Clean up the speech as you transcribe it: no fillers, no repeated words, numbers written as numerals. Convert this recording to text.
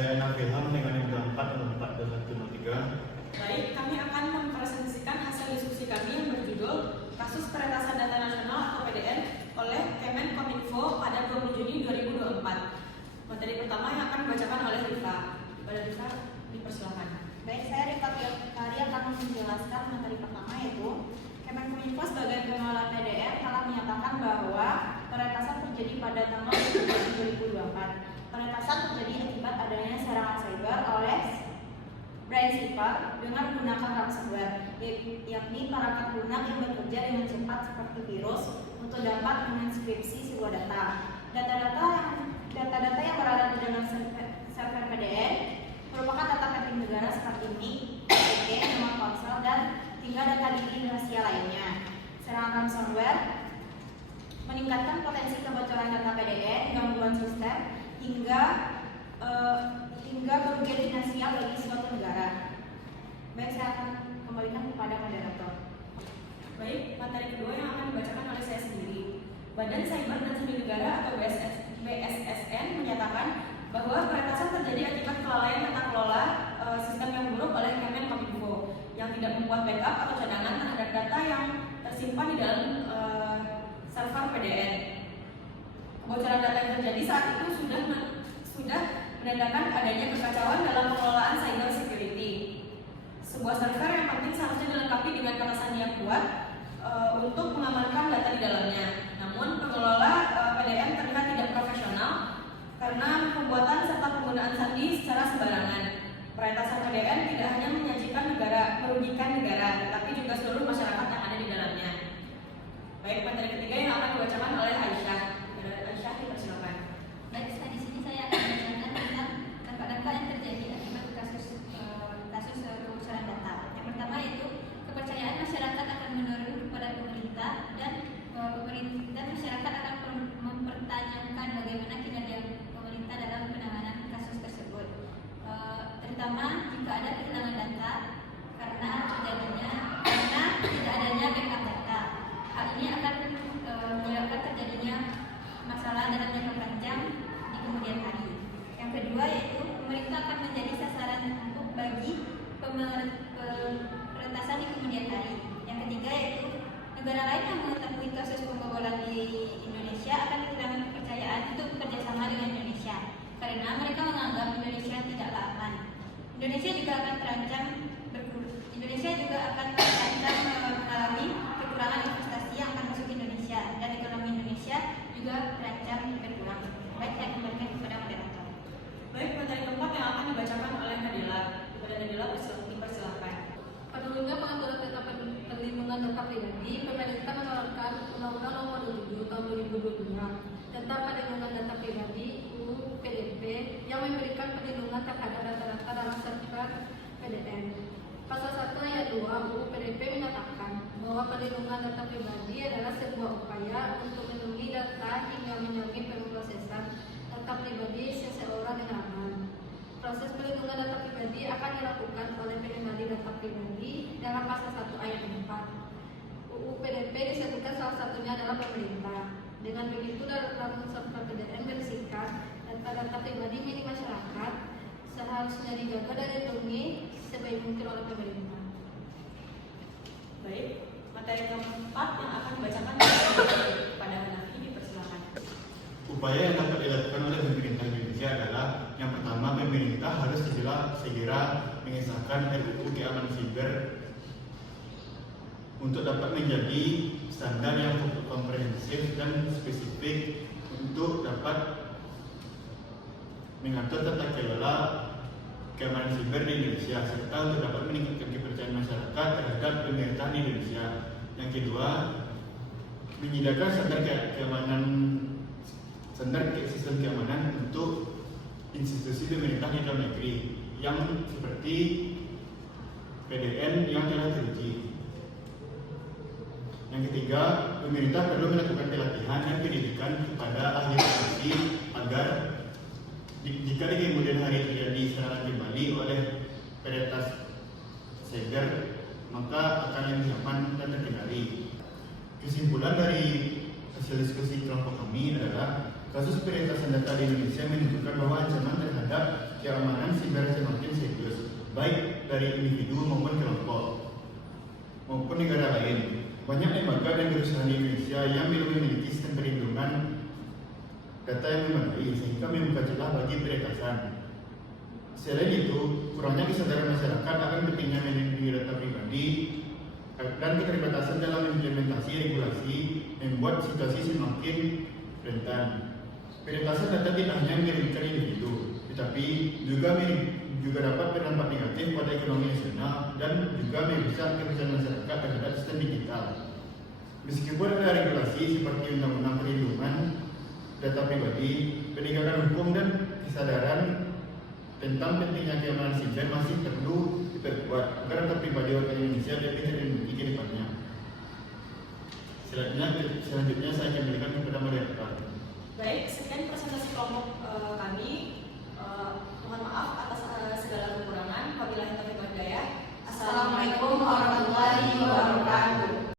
Saya Nafilham dengan yang keempat, nomor 4 dan 103. Baik, kami akan mempresentasikan hasil diskusi kami yang berjudul Kasus Peretasan Data Nasional atau PDN oleh Kemenkominfo pada 20 Juni 2024. Materi pertama yang akan dibacakan oleh Rifa. Kepada Rifa, dipersilakan. Baik, saya Rita Piotari akan menjelaskan materi pertama, yaitu Kemenkominfo sebagai pengelola PDN telah menyatakan bahwa peretasan terjadi pada tanggal 7 Juni 2024. Peretasan terjadi akibat adanya serangan cyber oleh BrainCipher dengan menggunakan ransomware, yakni perangkat lunak yang bekerja dengan cepat seperti virus untuk dapat menginskripsi sebuah data. Data-data yang berada di dalam server PDN merupakan data penting negara seperti NIK, KTP, nomor ponsel, dan hingga data diri rahasia lainnya. Serangan ransomware meningkatkan potensi kebocoran data PDN, gangguan sistem, hingga kerugian finansial bagi suatu negara. Baik, saya akan kembalikan kepada moderator. Baik, materi kedua yang akan dibacakan oleh saya sendiri. Badan Cyber dan Sandi Negara atau BSSN menyatakan bahwa peretasan terjadi akibat kelalaian tata kelola sistem yang buruk oleh Kemenkominfo yang tidak membuat backup atau cadangan terhadap data yang tersimpan di dalam server PDN. Kebocoran data yang terjadi saat itu sudah menandakan adanya kekacauan dalam pengelolaan cyber security. Sebuah server yang penting seharusnya dilengkapi dengan kata sandi yang kuat untuk mengamankan data di dalamnya. Namun pengelola PDN terlihat tidak profesional karena pembuatan serta penggunaan sandi secara sembarangan. Peretasan PDN tidak hanya merugikan negara, tetapi juga seluruh masyarakat yang ada di dalamnya. Baik, materi ketiga yang akan dibacakan oleh Aisyah. Aisyah, dipersilakan. Baik, di sini saya akan membacakan tentang dampak-dampak yang terjadi akibat kasus kebocoran data. Yang pertama yaitu kepercayaan masyarakat akan menurun kepada pemerintah dan masyarakat akan mempertanyakan bagaimana kinerja pemerintah dalam penanganan kasus tersebut. Terutama jika ada kehilangan data karena tidak adanya backup data. Hal ini akan menyebabkan terjadinya masalah dalam jangka panjang di kemudian hari. Yang kedua yaitu pemerintah akan menjadi sasaran empuk bagi peretasan di kemudian hari. Yang ketiga yaitu negara lain yang mengetahui kasus pembobolan di Indonesia akan kehilangan kepercayaan untuk bekerjasama dengan Indonesia karena mereka menganggap Indonesia tidaklah aman. Indonesia juga akan terancam mengalami kekurangan investasi yang akan masuk ke Indonesia dan ekonomi Indonesia juga terancam berkurang. Baik, saya kembalikan kepada moderator. Baik, materi keempat yang akan dibacakan oleh Nadila. Kepada Nadila, dipersilakan. Pada undang pengaturan data perlindungan data pribadi, pemerintah mengeluarkan Undang-Undang Nomor 7 Tahun 2022 tentang perlindungan data pribadi (UU PDP) yang memberikan perlindungan terhadap data-data dalam server PDN. Pasal 1 ayat 2 UU PDP menyatakan bahwa perlindungan data pribadi adalah sebuah upaya untuk melindungi data hingga menjamin pemrosesan data pribadi seseorang dengan aman. Proses perlindungan data pribadi akan dilakukan oleh pengendali data pribadi dalam pasal 1 ayat 4. UU PDP disebutkan salah satunya adalah pemerintah. Dengan begitu dalam server PDN berisikan data-data pribadi milik masyarakat seharusnya dijaga dan dilindungi sebaik mungkin oleh pemerintah. Baik, materi keempat yang akan dibacakan pada Hanafi, dipersilakan. Upaya yang dapat dilakukan oleh pemerintah Indonesia adalah yang pertama, pemerintah harus segera mengesahkan RUU Keamanan Siber untuk dapat menjadi standar yang komprehensif dan spesifik untuk dapat mengatur tata kelola keamanan siber di Indonesia serta untuk dapat meningkatkan kepercayaan masyarakat terhadap pemerintahan di Indonesia. Yang kedua, menyediakan standar sistem keamanan untuk institusi pemerintah di dalam negeri yang seperti PDN yang telah teruji. Yang ketiga, pemerintah perlu melakukan pelatihan dan pendidikan kepada ahli profesi agar jika di kemudian hari terjadi serangan kembali oleh peretas cyber, maka akan lebih aman dan terkendali. Kesimpulan dari hasil diskusi kelompok kami adalah kasus peretasan data di Indonesia menunjukkan bahwa ancaman terhadap keamanan siber semakin serius, baik dari individu maupun kelompok maupun negara lain. Banyak lembaga dan perusahaan di Indonesia yang belum memiliki sistem perlindungan data yang memadai sehingga membuka celah bagi peretasan. Selain itu, kurangnya kesadaran masyarakat akan pentingnya melindungi data pribadi dan keterbatasan dalam implementasi regulasi membuat situasi semakin rentan. Peretasan data tidak hanya merugikan individu, tetapi juga dapat berdampak negatif pada ekonomi nasional dan juga merusak kepercayaan masyarakat terhadap sistem digital. Meskipun ada regulasi seperti Undang-Undang Perlindungan Data Pribadi, penegakan hukum dan kesadaran tentang pentingnya keamanan siber masih perlu diperkuat agar data pribadi warga Indonesia lebih terlindungi ke depannya. Selanjutnya saya akan berikan kepada moderator. Baik, sekian presentasi kelompok kami.